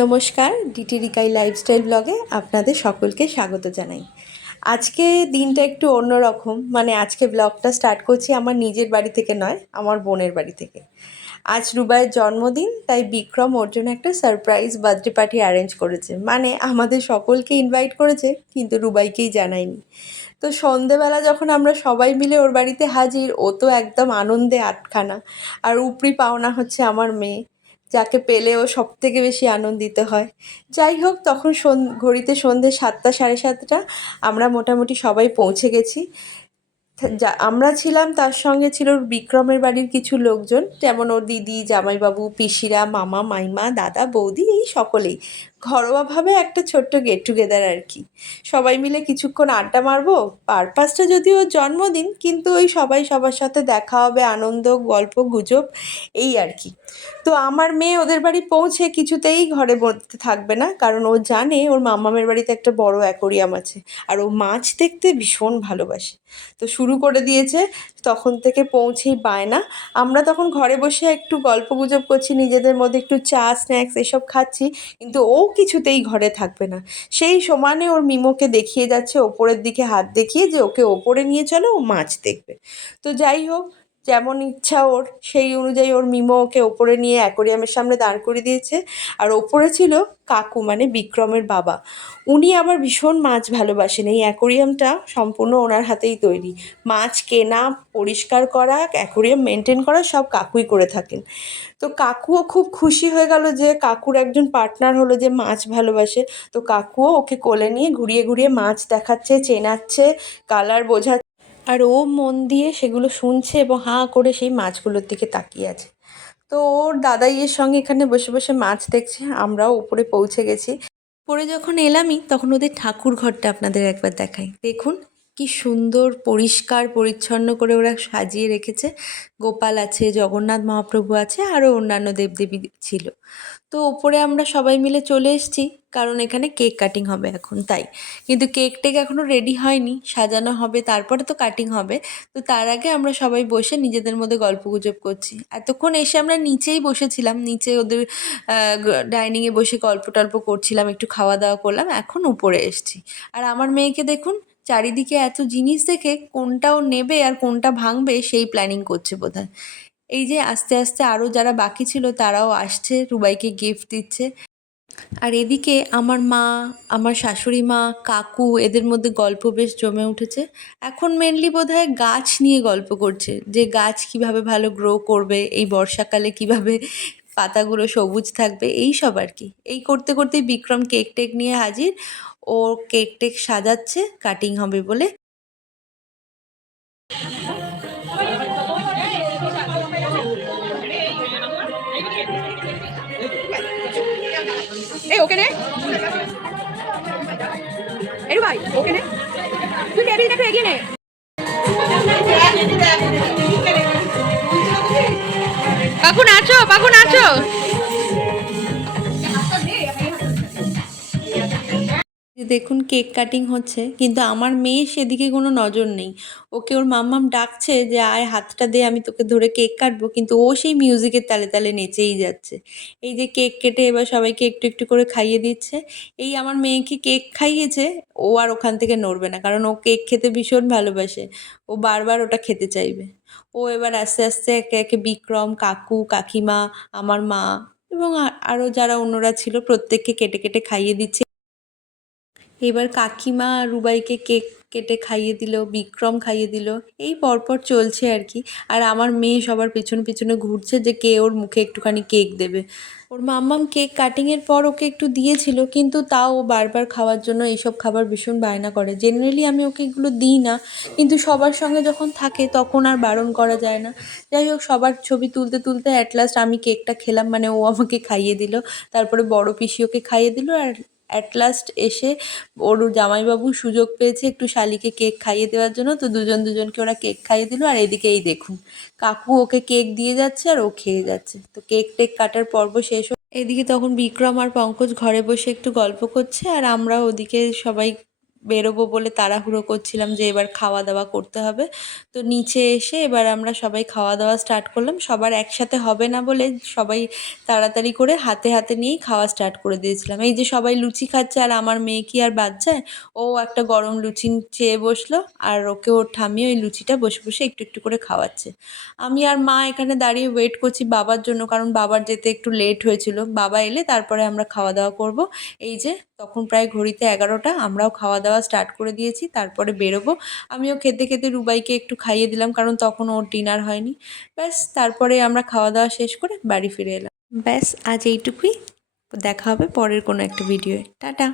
নমস্কার, DT রিকাই lifestyle ব্লগে আপনাদের সকলকে স্বাগত জানাই। আজকে দিনটা একটু অন্যরকম, আজকে ব্লগটা স্টার্ট করছি আমার নিজের বাড়ি থেকে নয়, আমার বোনের বাড়ি থেকে। আজ রুবাইয়ের জন্মদিন, তাই বিক্রম ওর জন্য একটা সারপ্রাইজ বার্থডে পার্টি অ্যারেঞ্জ করেছে। আমাদের সকলকে ইনভাইট করেছে, কিন্তু রুবাইকেই জানায়নি। তো সন্ধেবেলা যখন আমরা সবাই মিলে ওর বাড়িতে হাজির, ও তো একদম আনন্দে আটখানা। আর উপরি পাওনা হচ্ছে আমার মেয়ে, যাকে পেলে ও সব থেকে বেশি আনন্দিত হয়। যাই হোক, তখন ঘড়িতে সন্ধে 7টা, সাড়ে 7টা। আমরা মোটামুটি সবাই পৌঁছে গেছি। আমরা ছিলাম, তার সঙ্গে ছিল বিক্রমের বাড়ির কিছু লোকজন, যেমন ওর দিদি, জামাইবাবু, পিসিরা, মামা, মাইমা, দাদা, বৌদি, এই সকলেই। ঘরোয়াভাবে একটা ছোট্ট গেট টুগেদার আর কি। সবাই মিলে কিছুক্ষণ আড্ডা মারবো। পারপাসটা যদিও ওর জন্মদিন, কিন্তু ওই সবাই সবার সাথে দেখা হবে, আনন্দ, গল্প গুজব, এই আর কি। তো আমার মেয়ে ওদের বাড়ি পৌঁছে কিছুতেই ঘরে বসতে থাকবে না, কারণ ও জানে ওর মামামের বাড়িতে একটা বড় অ্যাকোরিয়াম আছে, আর ও মাছ দেখতে ভীষণ ভালোবাসে। তো শুরু করে দিয়েছে, তখন থেকে পৌঁছেই বায়না। আমরা তখন ঘরে বসে একটু গল্প গুজব করছি নিজেদের মধ্যে, একটু চা, স্ন্যাক্স এসব খাচ্ছি, কিন্তু ও কিছুতেই ঘরে থাকবে না। সেই সমানে ওর মিমোকে দেখিয়ে যাচ্ছে, ওপরের দিকে হাত দেখিয়ে, যে ওকে ওপরে নিয়ে চলো, ও মাছ দেখবে। তো যাই হোক, যেমন ইচ্ছা ওর, সেই অনুযায়ী ওর মিমো ওকে ওপরে নিয়ে অ্যাকোরিয়ামের সামনে দাঁড় করিয়ে দিয়েছে। আর ওপরে ছিল কাকু, বিক্রমের বাবা। উনি আবার ভীষণ মাছ ভালোবাসেন। এই অ্যাকোরিয়ামটা সম্পূর্ণ ওনার হাতেই তৈরি। মাছ কেনা, পরিষ্কার করা, অ্যাকোরিয়াম মেনটেন করা সব কাকুই করে থাকেন। তো কাকুও খুব খুশি হয়ে গেল যে কাকুর একজন পার্টনার হলো যে মাছ ভালোবাসে। তো কাকুও ওকে কোলে নিয়ে ঘুরিয়ে ঘুরিয়ে মাছ দেখাচ্ছে, চেনাচ্ছে, কালার বোঝাচ্ছে। আর ও মন দিয়ে সেগুলো শুনছে এবং হাঁ করে সেই মাছগুলোর দিকে তাকিয়ে আছে। তো ওর দাদাইয়ের সঙ্গে এখানে বসে বসে মাছ দেখছে। আমরাও উপরে পৌঁছে গেছি। পরে যখন এলামই, তখন ওদের ঠাকুর ঘরটা আপনাদের একবার দেখাই। দেখুন কি সুন্দর পরিষ্কার পরিচ্ছন্ন করে ওরা সাজিয়ে রেখেছে। গোপাল আছে, জগন্নাথ মহাপ্রভু আছে, আরও অন্যান্য দেবদেবী ছিল। তো ওপরে আমরা সবাই মিলে চলে এসেছি, কারণ এখানে কেক কাটিং হবে এখন, তাই। কিন্তু কেক টেক এখনও রেডি হয়নি, সাজানো হবে, তারপরে তো কাটিং হবে। তো তার আগে আমরা সবাই বসে নিজেদের মধ্যে গল্পগুজব করছি। এতক্ষণ এসে আমরা নিচেই বসেছিলাম, নিচে ওদের ডাইনিংয়ে বসে গল্প টল্প করছিলাম, একটু খাওয়া দাওয়া করলাম। এখন উপরে এসেছি। আর আমার মেয়েকে দেখুন, চারিদিকে এত জিনিস দেখে কোনটা ও নেবে আর কোনটা ভাঙবে সেই প্ল্যানিং করছে বোধহয়। এই যে আস্তে আস্তে আরও যারা বাকি ছিল তারাও আসছে, রুবাইকে গিফট দিচ্ছে। আর এদিকে আমার মা, আমার শাশুড়ি মা, কাকু, এদের মধ্যে গল্প বেশ জমে উঠেছে। এখন মেনলি বোধহয় গাছ নিয়ে গল্প করছে, যে গাছ কিভাবে ভালো গ্রো করবে, এই বর্ষাকালে কিভাবে পাতাগুলো সবুজ থাকবে, এই সব আর কি। এই করতে করতেই বিক্রম কেক টেক নিয়ে হাজির। ও কেক টেক সাজাচ্ছে কাটিং হবে বলে। এই ওকে নে, এই ভাই ওকে নে, তুই টেবিলটা একটু এগিয়ে নে। পাপু নাচো, পাপু নাচো। দেখুন কেক কাটিং হচ্ছে, কিন্তু আমার মেয়ে সেদিকে কোনো নজর নেই। ওকে ওর মাম্মাম ডাকছে যে আয় হাতটা দে, আমি তোকে ধরে কেক কাটবো, কিন্তু ও সেই মিউজিকের তালে তালে নেচেই যাচ্ছে। এই যে কেক কেটে এবার সবাইকে একটু একটু করে খাইয়ে দিচ্ছে। এই আমার মেয়েকে কেক খাইয়েছে, ও আর ওখান থেকে নড়বে না, কারণ ও কেক খেতে ভীষণ ভালোবাসে। ও বারবার ওটা খেতে চাইবে। ও এবার আস্তে আস্তে একে একে বিক্রম, কাকু, কাকিমা, আমার মা এবং আরও যারা অন্যরা ছিল প্রত্যেককে কেটে কেটে খাইয়ে দিচ্ছে। এবার কাকিমা রুবাইকে কেক কেটে খাইয়ে দিল, বিক্রম খাইয়ে দিল। এই পরপর চলছে আর কি। আর আমার মেয়ে সবার পেছনে পেছনে ঘুরছে যে কে ওর মুখে একটুখানি কেক দেবে। ওর মাম্মাম কেক কাটিংয়ের পর ওকে একটু দিয়েছিল, কিন্তু তাও ও বারবার খাওয়ার জন্য এইসব খাবার ভীষণ বায়না করে। জেনারেলি আমি ওকে এগুলো দিই না, কিন্তু সবার সঙ্গে যখন থাকে তখন আর বারণ করা যায় না। যাই হোক, সবার ছবি তুলতে তুলতে অ্যাট লাস্ট আমি কেকটা খেলাম, ও আমাকে খাইয়ে দিল। তারপরে বড় পিসি ওকে খাইয়ে দিল। আর অ্যাট লাস্ট এসে ওর জামাইবাবু সুযোগ পেয়েছে একটু শালিকে কেক খাইয়ে দেওয়ার জন্য, তো দুজন দুজনকে ওরা কেক খাইয়ে দিল। আর এদিকে এই দেখুন, কাকু ওকে কেক দিয়ে যাচ্ছে আর ও খেয়ে যাচ্ছে। তো কেক টেক কাটার পর্ব শেষ। এদিকে তখন বিক্রম আর পঙ্কজ ঘরে বসে একটু গল্প করছে, আর আমরা ওদিকে সবাই বেরোবো বলে তাড়াহুড়ো করছিলাম যে এবার খাওয়া দাওয়া করতে হবে। তো নিচে এসে এবার আমরা সবাই খাওয়া দাওয়া স্টার্ট করলাম। সবার একসাথে হবে না বলে সবাই তাড়াতাড়ি করে হাতে হাতে নিয়েই খাওয়া স্টার্ট করে দিয়েছিলাম। এই যে সবাই লুচি খাচ্ছে আর আমার মেয়ে কি আর বাদ যায়? ও একটা গরম লুচি চেয়ে বসলো আর ওকে ওর ঠাম্মি ওই লুচিটা বসে বসে একটু একটু করে খাওয়াচ্ছে। আমি আর মা এখানে দাঁড়িয়ে ওয়েট করছি বাবার জন্য, কারণ বাবার যেতে একটু লেট হয়েছিল। বাবা এলে তারপরে আমরা খাওয়া দাওয়া করব। এই যে তখন প্রায় ঘড়িতে 11টা, আমরাও খাওয়া দাওয়া স্টার্ট করে দিয়েছি, তারপরে বেরোবো। আমিও খেতে খেতে রুবাইকে একটু খাইয়ে দিলাম, কারণ তখন ওর ডিনার হয়নি। ব্যাস তারপরে আমরা খাওয়া দাওয়া শেষ করে বাড়ি ফিরে এলাম। ব্যাস আজ এইটুকুই। দেখা হবে পরের কোনো একটা ভিডিওয়ে। টাটা।